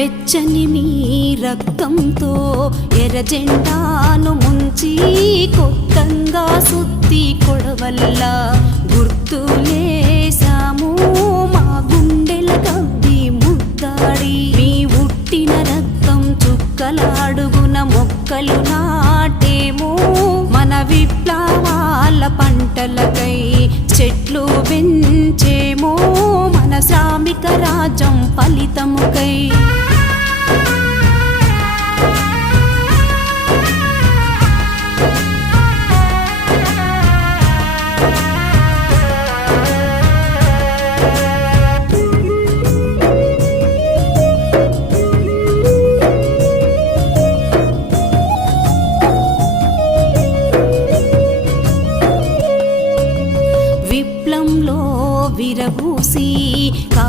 వెచ్చని మీ రక్తంతో ఎర్ర జెండాను ముంచి కొత్తంగా సుత్తి కొడవల్ల గుర్తులేసాము మా గుండెల కవ్వి ముద్దాడి మీ ఉట్టిన రక్తం చుక్కలాడుగున మొక్కలు నాటేమో మన విప్లవాల పంటలకై చెట్లు పెంచేమో మన శ్రామిక రాజ్యం ఫలితముకై